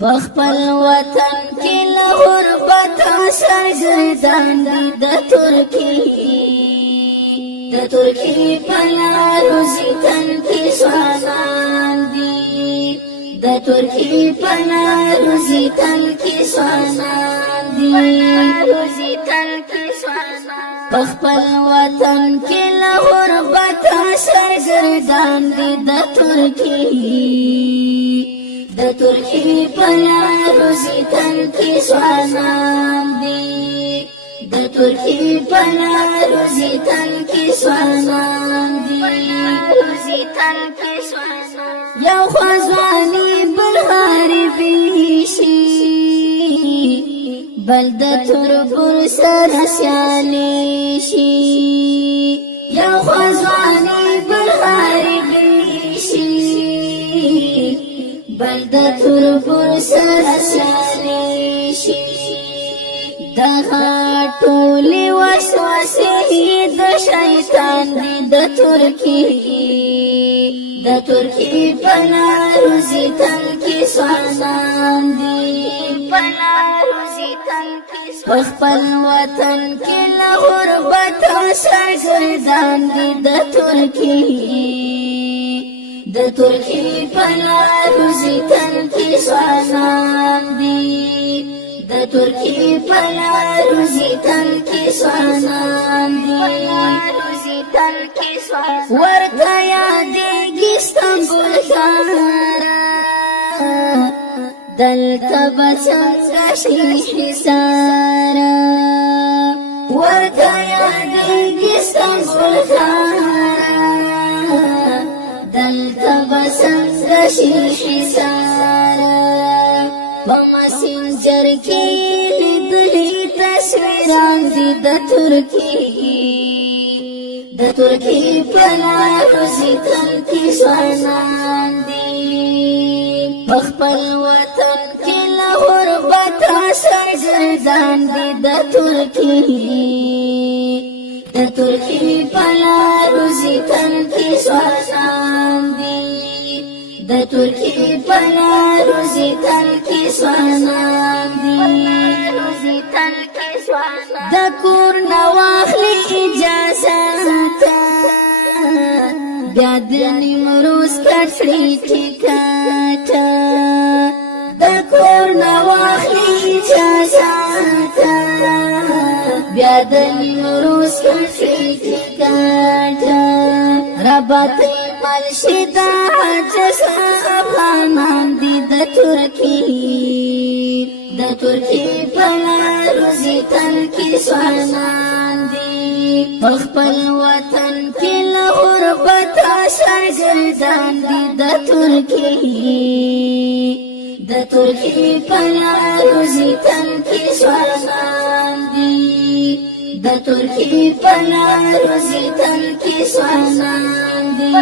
پخپل وطن کې له غربت سرګردان دي د ترکی په لارو ځي کې ځوانان دي د ترکی په لارو ځي کې ځوانان دي پخپل وطن کې له غربت سرګردان دي د ترکی په لارو ځي کې ځوانان دي د ترکی په لارو ځي کې ځوانان دي یو خوا ځواني بل غریبي شي بل د تربور سره سیالي شي یو خوا ځواني بل غریبي شي بل د تربور سره سیالي شي دغه ټولې وسوسې د شیطان دي د ترکی په لارو ځي کې ځوانان دي پخپل وطن کې له غربت سرګردان دي د ترکی په لارو ځي کې ځوانان دي د ترکی په لارو ځي کې ځوانان دي ورته یادېږي استانبول ښار دلته به څنګه شي حصار ورته یادېږي استانبول ښار دلته به څنګه شي حصار په مسنجر کې لیدلي تصویران دي د ترکی په لارو ځي کې ځوانان دي پخپل وطن کې له غربت سرګردان دي د ترکی په لارو ځي کې ځوانان دي د ترکی په لارو ځي کې ځوانان دي د کور نه واخلي اجازه بیا د نیمروز کټړي ټیکټ د کور نه واخلي اجازه بیا د نیمروز کټړي ټیکټ رباط ملشي د حجز افغانان دي د ترکی په لارو ځي کې ځوانان دي پخپل وطن کې له غربت سرګردان دي د ترکی په لارو ځي کې ځوانان دي د ترکی په لارو ځي کې ځوانان دي